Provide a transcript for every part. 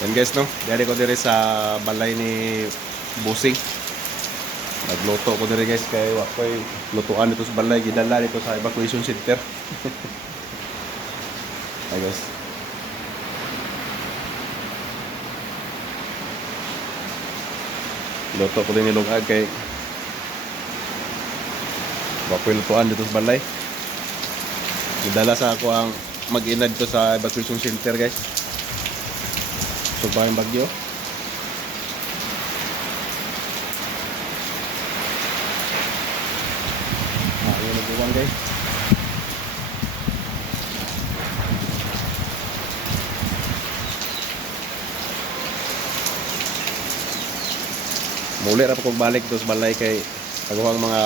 Yan guys no, dari ko dire sa balay ni Busing. Nagluto ko dire guys kay wa ko'y lutuan dito sa balay gidala dito sa evacuation center. Ay guys. Luto ko din nilugag kay wa ko'y lutuan dito sa balay. Gidala sa ako ang mag-inad ko sa evacuation center guys. So pa yung bagyo. Ah, yun nagbuwan guys. Muli ra pa balik to sa balay kay aguhang mga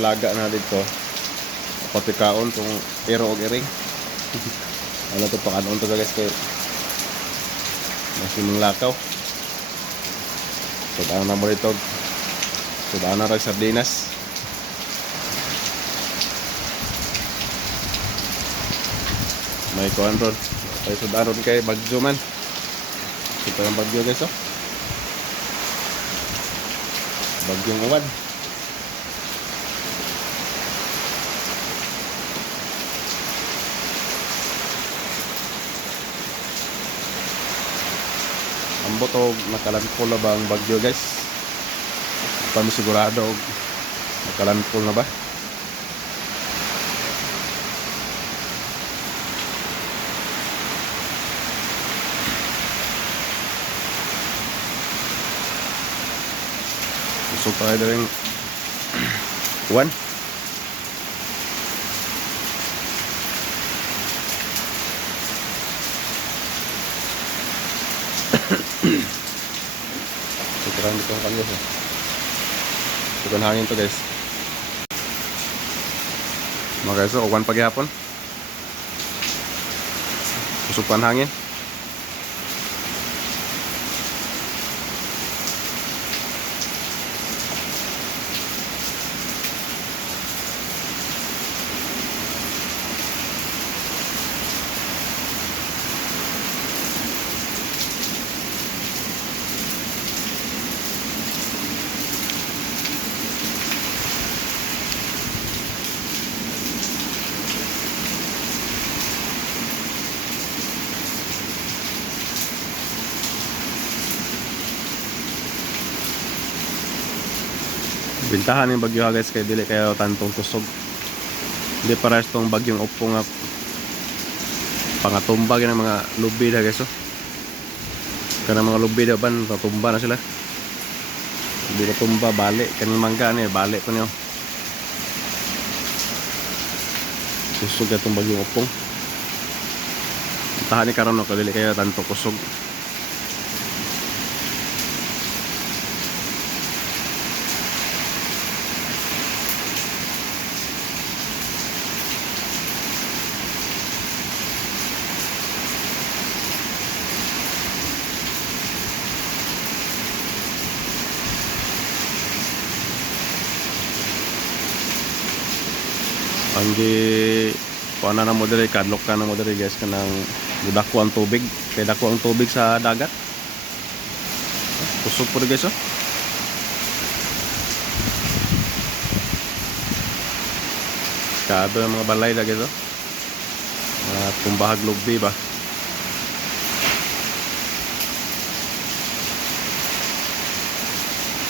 alaga na dito. Pati kaon tong ero og iring. ano to pakanon to guys kay Masimong lakaw. Sudaan na rito. Sudaan na rin sardinas. May kuhan ron. May sudaan ron kay bagyo man. Ito ang bagyo guys oh. Bagyong uwan. Ambot o nakalandfall na ba ang bagyo guys? Kami sigurado og nakalandfall na ba? Gusto pa kayo rin One. Sobrang dito ang kanyos eh. Sobrang hangin to guys. Mga guys, oh, uwan paghihapon. Usok pa ang hangin. Bintahan yung bagyo ha, guys kay dili kayo tantong kusog. Hindi para itong bagyong upo nga pangatumba ng mga lubi na guys oh. Kana mga lubi na ban tatumba na sila. Hindi tumba balik kanang mangga ni balik pa niyo. Kusog na itong bagyong upong. Tahan ni karon no kadili kayo tanto kusog. Ang di kuha na na mo diri kadlok ka na mo diri guys kanang budako ang tubig. Kay dako ang tubig sa dagat. Kusog po guys oh. Kado ang mga balay na guys oh. Mga tumbahag lugbi ba?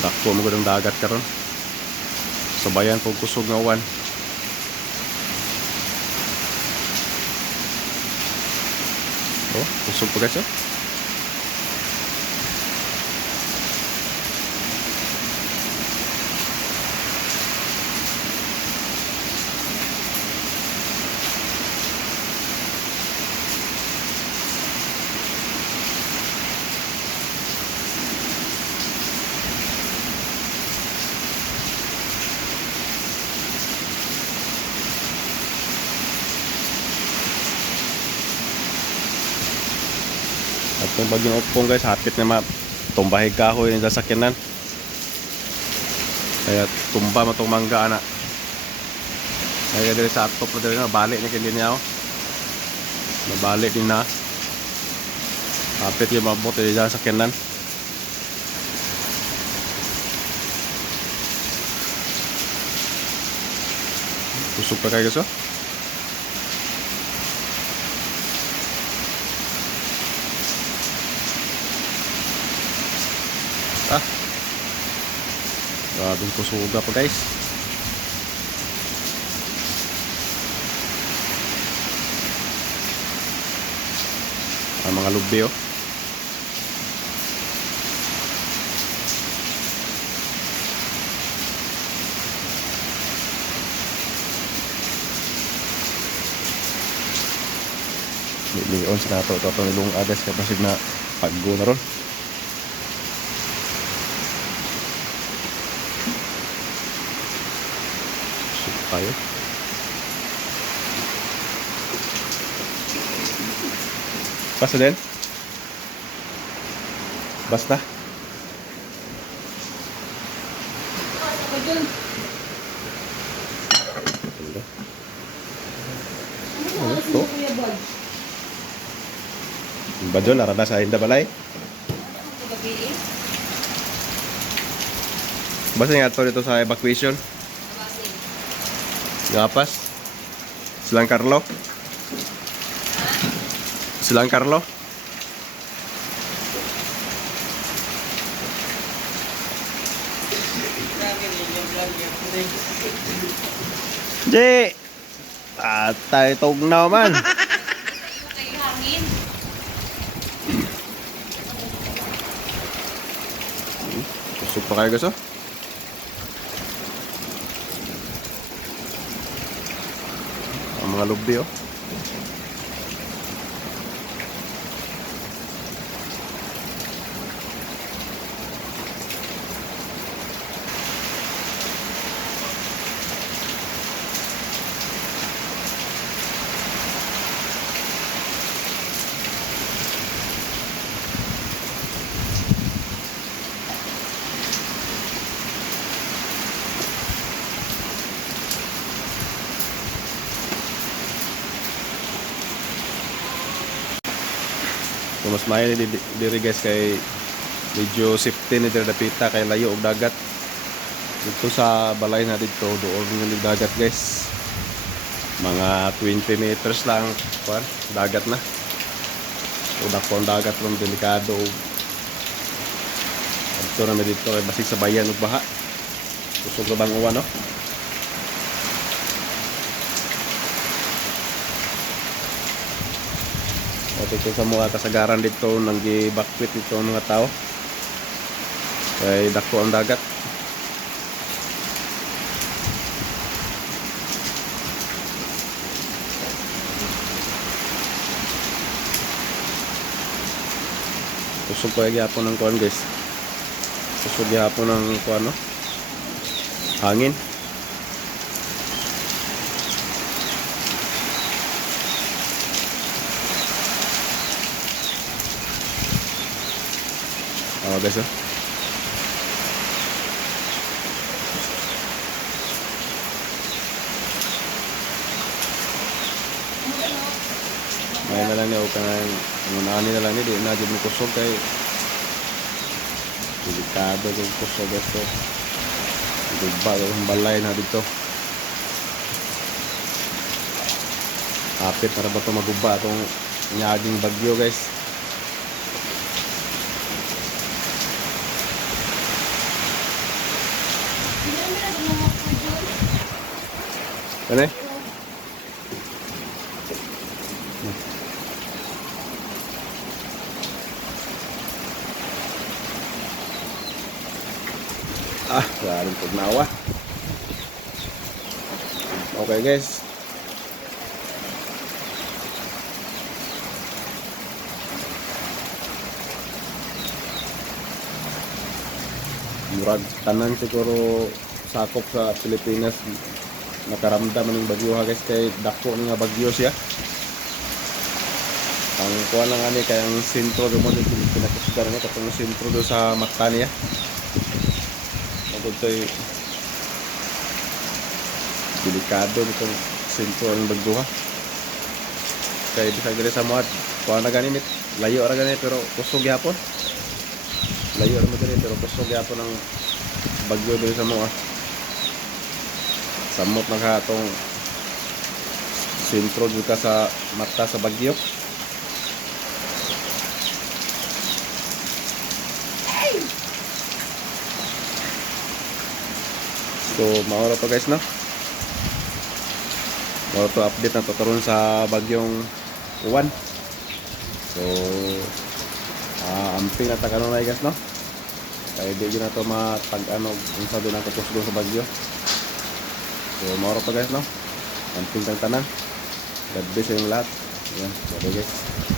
Dako mo gud ang dagat karon sabayan kog kusog nga uwan Oh, kusog pa. At yung bagyong upong guys, hapit na matumbahay kahoy ng sasakyanan. Kaya tumba matong mangga ana. Kaya diri sa atop na diri na balik ni kindi niya oh. Nabalik din na. Kapit yung mabot eh dyan sa kenan. Tusok pa kayo guys oh. Grabing kusuga pa guys. Ang mga lubi oh. Lion sa nato ito itong ilong agas kapasig na paggo na ron. Tayo. Basta din? Basta? Ano mo oras to? mo Kuya Bod? Ba dyan, narada sa hinda balay? Basta nga ito dito sa evacuation. Abase. Ngapas. Silang Carlo. Silang Carlo. Di. Atay tugnaw man. Ano kayo hangin? Kusog pa kayo gusto? Ang mga So, mas mayo ni di- diri guys kay medyo safety ni diri dapita kay layo og dagat. Dito sa balay na dito doon yung dagat guys. Mga 20 meters lang kuan dagat na. So dako ang dagat ron delikado. Dito na dito kay basig sa bayan ug baha. Kusog ra bang uwan no? At ito sa mga kasagaran dito nang gibakwit dito ang mga tao. Kay dako ang dagat. Kusog pa gyapon ng kuan guys. Kusog gyapon ng kuan no. Hangin. Oh, guys, oh. May na lang ni o kanang ngunani na lang ni di na jud mo kusog kay delikado kung kusog ito. Guba ang balay na dito. Kapit para ba ito maguba itong nyaging bagyo guys. Hindi naman na gumawa ko dun. Ano eh? Ah, galing pagnawa. Okay guys. Murag. Tanan siguro sakop sa Pilipinas. Nakaramdam ng bagyo ha guys. Kay dako nga bagyo siya. Ang kuha lang ani kay ang sentro do mo ni pinakusgar niya katong sentro do sa mata niya. Tungkol to'y delikado nitong sentro ng bagyo ha. Kay bisag diri sa mga kuha na gani mit. Layo ra gani pero kusog gyapon. Layo ra mo gani pero kusog gyapon ang bagyo diri sa mo ah. Samot na ka atong sentro jud ka sa mata sa bagyo. So, maura to guys, no? Maura to update na to karon sa bagyong uwan. So, ah amping na tagano na guys, no? Kaya di na to matag ano, unsa din ang katusgo sa bagyo. So, maura to guys, no? Amping tang tanan. God bless sa inyong lahat. Yan, sorry guys.